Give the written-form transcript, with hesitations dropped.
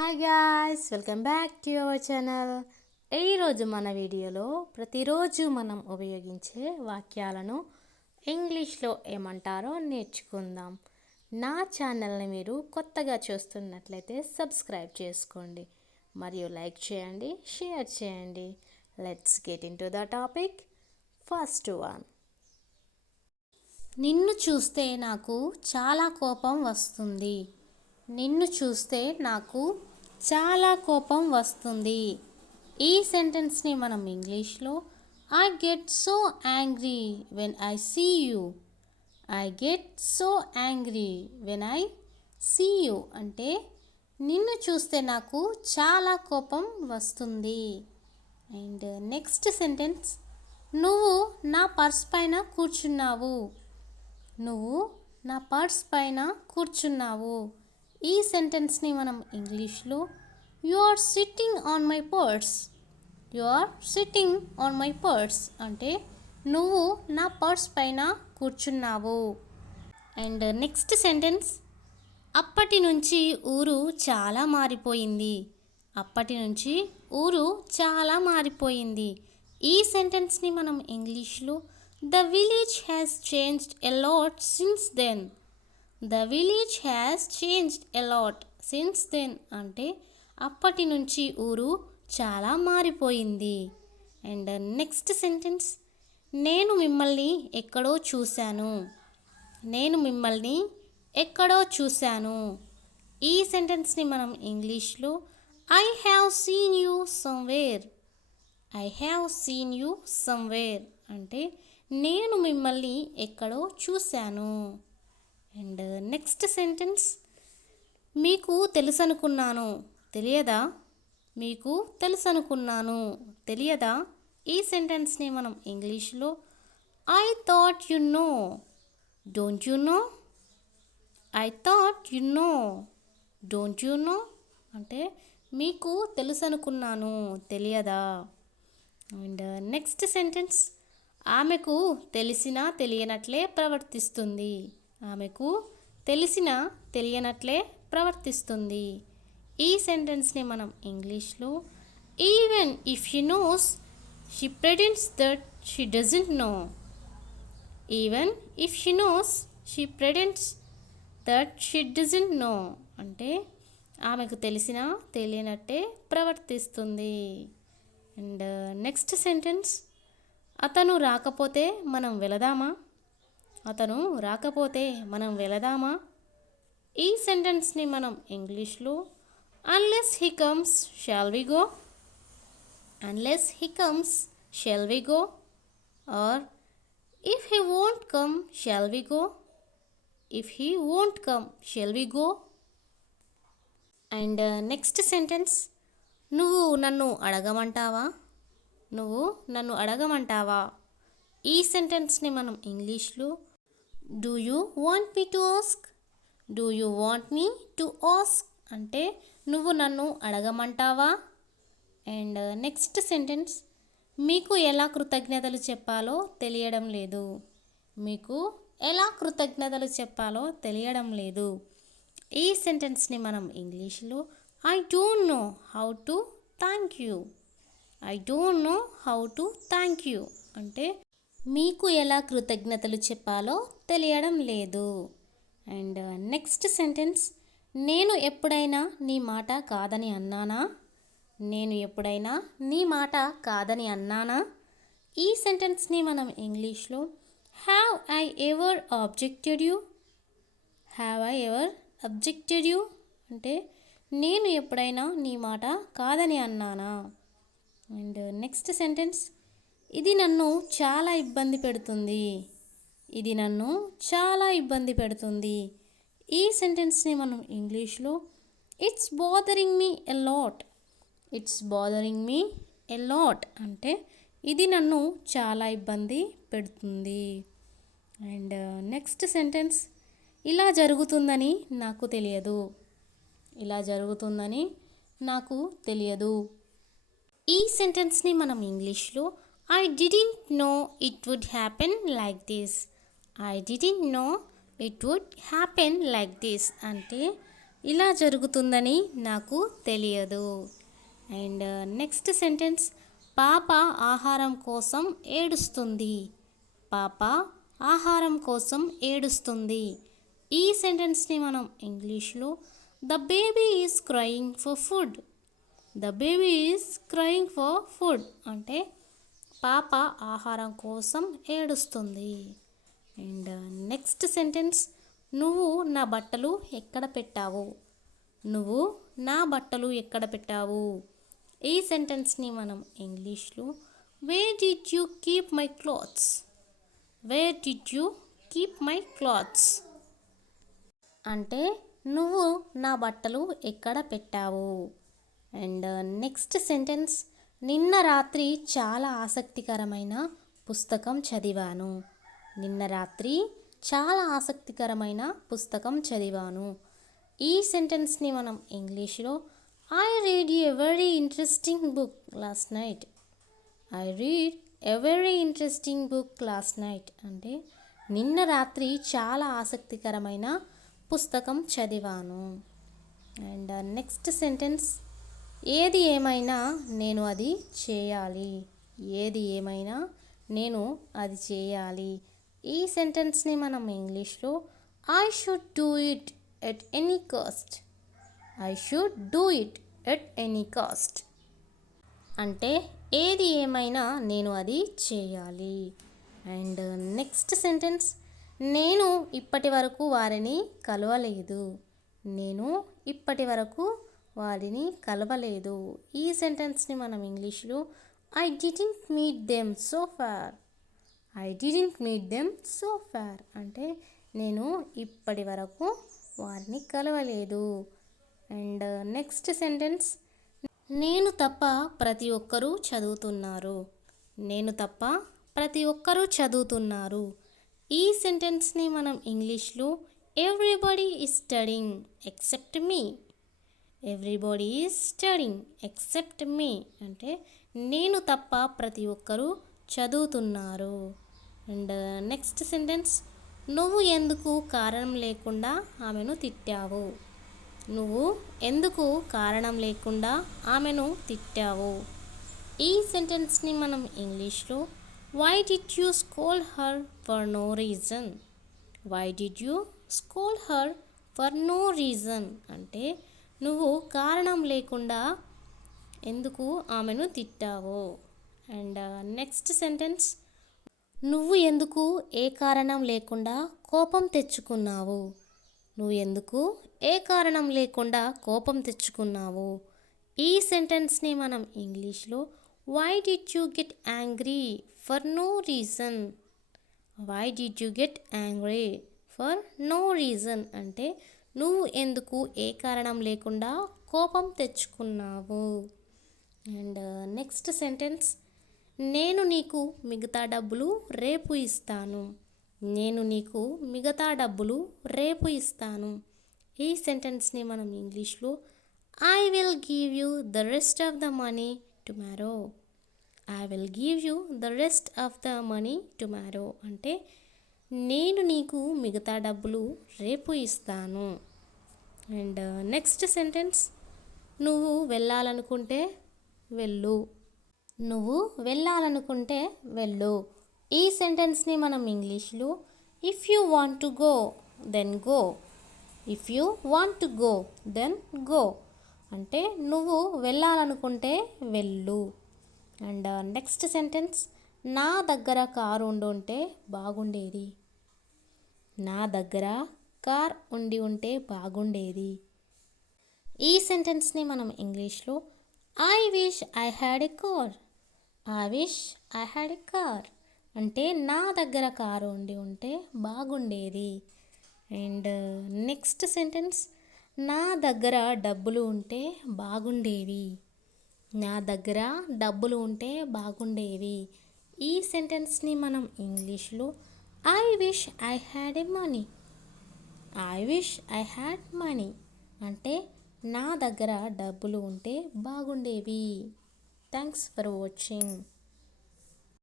Hi guys, welcome back to our channel. ఈరోజు మన వీడియోలో ప్రతిరోజు మనం ఉపయోగించే వాక్యాలను ఇంగ్లీష్లో ఏమంటారో నేర్చుకుందాం. నా ఛానల్ని మీరు కొత్తగా చూస్తున్నట్లయితే సబ్స్క్రైబ్ చేసుకోండి మరియు లైక్ చేయండి, షేర్ చేయండి. Let's get in to the topic. First one, నిన్ను చూస్తే నాకు చాలా కోపం వస్తుంది. నిన్ను చూస్తే నాకు చాలా కోపం వస్తుంది. ఈ సెంటెన్స్ని మనం ఇంగ్లీష్లో I get so angry when I see you. I get so angry when I see you అంటే నిన్ను చూస్తే నాకు చాలా కోపం వస్తుంది. అండ్ నెక్స్ట్ సెంటెన్స్, నువ్వు నా పర్స్ పైన కూర్చున్నావు. నువ్వు నా పర్స్ పైన కూర్చున్నావు. ఈ సెంటెన్స్ని మనం ఇంగ్లీష్లో you are sitting on my purse. You are sitting on my purse అంటే నువ్వు నా పర్స్ పైన కూర్చున్నావు. అండ్ నెక్స్ట్ సెంటెన్స్, అప్పటి నుంచి ఊరు చాలా మారిపోయింది. అప్పటి నుంచి ఊరు చాలా మారిపోయింది. ఈ సెంటెన్స్ని మనం ఇంగ్లీష్లో the village has changed a lot since then. The village has changed a lot since then అంటే అప్పటి నుంచి ఊరు చాలా మారిపోయింది. అండ్ నెక్స్ట్ సెంటెన్స్, నేను మిమ్మల్ని ఎక్కడో చూశాను. నేను మిమ్మల్ని ఎక్కడో చూశాను. ఈ సెంటెన్స్ని మనం ఇంగ్లీష్లో I have seen you somewhere. I have seen you somewhere అంటే నేను మిమ్మల్ని ఎక్కడో చూశాను. అండ్ నెక్స్ట్ సెంటెన్స్, మీకు తెలుసనుకున్నాను తెలియదా. మీకు తెలుసనుకున్నాను తెలియదా. ఈ సెంటెన్స్ని మనం ఇంగ్లీష్లో I thought you know don't you know. I thought you know don't you know అంటే మీకు తెలుసనుకున్నాను తెలియదా. అండ్ నెక్స్ట్ సెంటెన్స్, ఆమెకు తెలిసినా తెలియనట్లే ప్రవర్తిస్తుంది. ఆమెకు తెలిసినా తెలియనట్లే ప్రవర్తిస్తుంది. ఈ సెంటెన్స్ని మనం ఇంగ్లీష్లో even if she knows she pretends that she doesn't know. Even if she knows she pretends that she doesn't know అంటే ఆమెకు తెలిసినా తెలియనట్టే ప్రవర్తిస్తుంది. అండ్ నెక్స్ట్ సెంటెన్స్, అతను రాకపోతే మనం వెళదామా. అతను రాకపోతే మనం వెళదామా. ఈ సెంటెన్స్ని మనం ఇంగ్లీష్లో unless he comes shall we go. Unless he comes shall we go or if he won't come shall we go. If he won't come shall we go. And next sentence, నువ్వు నన్ను అడగమంటావా. నువ్వు నన్ను అడగమంటావా. ఈ సెంటెన్స్ని మనం ఇంగ్లీష్లో do you want me to ask. Do you want me to ask అంటే నువ్వు నన్ను అడగమంటావా. అండ్ నెక్స్ట్ సెంటెన్స్, మీకు ఎలా కృతజ్ఞతలు చెప్పాలో తెలియడం లేదు. మీకు ఎలా కృతజ్ఞతలు చెప్పాలో తెలియడం లేదు. ఈ సెంటెన్స్ని మనం ఇంగ్లీష్లో I don't know how to thank you. I don't know how to thank you అంటే మీకు ఎలా కృతజ్ఞతలు చెప్పాలో తెలియడం లేదు. అండ్ నెక్స్ట్ సెంటెన్స్, నేను ఎప్పుడైనా నీ మాట కాదని అన్నానా. నేను ఎప్పుడైనా నీ మాట కాదని అన్నానా. ఈ సెంటెన్స్ని మనం ఇంగ్లీష్లో have I ever objected you. Have I ever objected you అంటే నేను ఎప్పుడైనా నీ మాట కాదని అన్నానా. అండ్ నెక్స్ట్ సెంటెన్స్, ఇది నన్ను చాలా ఇబ్బంది పెడుతుంది. ఇది నన్ను చాలా ఇబ్బంది పెడుతుంది. ఈ సెంటెన్స్ని మనం ఇంగ్లీష్లో it's bothering me a lot. It's bothering me a lot అంటే ఇది నన్ను చాలా ఇబ్బంది పెడుతుంది. అండ్ నెక్స్ట్ సెంటెన్స్, ఇలా జరుగుతుందని నాకు తెలియదు. ఇలా జరుగుతుందని నాకు తెలియదు. ఈ సెంటెన్స్ని మనం ఇంగ్లీష్లో I didn't know it would happen like this. I didn't know it would happen like this అంటే ఇలా జరుగుతుందని నాకు తెలియదు. అండ్ నెక్స్ట్ సెంటెన్స్, పాప ఆహారం కోసం ఏడుస్తుంది. పాప ఆహారం కోసం ఏడుస్తుంది. ఈ సెంటెన్స్ని మనం ఇంగ్లీష్లో the baby is crying for food. The baby is crying for food అంటే పాప ఆహారం కోసం ఏడుస్తుంది. అండ్ నెక్స్ట్ సెంటెన్స్, నువ్వు నా బట్టలు ఎక్కడ పెట్టావు. నువ్వు నా బట్టలు ఎక్కడ పెట్టావు. ఈ సెంటెన్స్ని మనం ఇంగ్లీష్లో where did you keep my clothes. Where did you keep my clothes అంటే నువ్వు నా బట్టలు ఎక్కడ పెట్టావు. అండ్ నెక్స్ట్ సెంటెన్స్, నిన్న రాత్రి చాలా ఆసక్తికరమైన పుస్తకం చదివాను. నిన్న రాత్రి చాలా ఆసక్తికరమైన పుస్తకం చదివాను. ఈ సెంటెన్స్ని మనం ఇంగ్లీష్లో I read a very interesting book last night. I read a very interesting book last night అంటే నిన్న రాత్రి చాలా ఆసక్తికరమైన పుస్తకం చదివాను. అండ్ నెక్స్ట్ సెంటెన్స్, ఏది ఏమైనా నేను అది చేయాలి. ఏది ఏమైనా నేను అది చేయాలి. ఈ సెంటెన్స్ని మనం ఇంగ్లీష్లో I should do it at any cost. I should do it at any cost అంటే ఏది ఏమైనా నేను అది చేయాలి. అండ్ నెక్స్ట్ సెంటెన్స్, నేను ఇప్పటి వరకు వారిని కలవలేదు. నేను ఇప్పటి వరకు వారిని కలవలేదు. ఈ సెంటెన్స్ని మనం ఇంగ్లీష్లో I didn't meet them so far. I didn't meet them so far అంటే నేను ఇప్పటి వరకు వారిని కలవలేదు. అండ్ నెక్స్ట్ సెంటెన్స్, నేను తప్ప ప్రతి ఒక్కరూ చదువుతున్నారు. నేను తప్ప ప్రతి ఒక్కరూ చదువుతున్నారు. ఈ సెంటెన్స్ని మనం ఇంగ్లీష్లో everybody is studying except me. Everybody is studying except me అంటే నేను తప్ప ప్రతి ఒక్కరూ చదువుతున్నారు. అండ్ నెక్స్ట్ సెంటెన్స్, నువ్వు ఎందుకు కారణం లేకుండా ఆమెను తిట్టావు. నువ్వు ఎందుకు కారణం లేకుండా ఆమెను తిట్టావు. ఈ సెంటెన్స్ని మనం ఇంగ్లీష్లో why did you scold her for no reason. Why did you scold her for no reason అంటే నువ్వు కారణం లేకుండా ఎందుకు ఆమెను తిట్టావు. అండ్ నెక్స్ట్ సెంటెన్స్, నువ్వు ఎందుకు ఏ కారణం లేకుండా కోపం తెచ్చుకున్నావు. నువ్వు ఎందుకు ఏ కారణం లేకుండా కోపం తెచ్చుకున్నావు. ఈ సెంటెన్స్ని మనం ఇంగ్లీష్లో why did you get angry for no reason. Why did you get angry for no reason అంటే నువ్వు ఎందుకు ఏ కారణం లేకుండా కోపం తెచ్చుకున్నావు. అండ్ నెక్స్ట్ సెంటెన్స్, నేను నీకు మిగతా డబ్బులు రేపు ఇస్తాను. నేను నీకు మిగతా డబ్బులు రేపు ఇస్తాను. ఈ సెంటెన్స్ని మనం ఇంగ్లీష్లో I will give you the rest of the money tomorrow. I will give you the rest of the money tomorrow అంటే నేను నీకు మిగతా డబ్బులు రేపు ఇస్తాను. అండ్ నెక్స్ట్ సెంటెన్స్, నువ్వు వెళ్ళాలనుకుంటే వెళ్ళు. నువ్వు వెళ్ళాలనుకుంటే వెళ్ళు. ఈ సెంటెన్స్ని మనం ఇంగ్లీష్లో if you want to go then go. If you want to go then go అంటే నువ్వు వెళ్ళాలనుకుంటే వెళ్ళు. అండ్ నెక్స్ట్ సెంటెన్స్, నా దగ్గర కారు ఉంటే బాగుండేది. నా దగ్గర కార్ ఉంటే బాగుండేది. ఈ సెంటెన్స్ని మనం ఇంగ్లీష్లో I wish I had a car. I wish I had a car అంటే నా దగ్గర కారు ఉంటే బాగుండేది. అండ్ నెక్స్ట్ సెంటెన్స్, నా దగ్గర డబ్బులు ఉంటే బాగుండేవి. నా దగ్గర డబ్బులు ఉంటే బాగుండేవి. ఈ సెంటెన్స్ని మనం ఇంగ్లీష్లో I wish I had a money. I wish I had money అంటే నా దగ్గర డబ్బులు ఉంటే బాగుండేవి. Thanks for watching.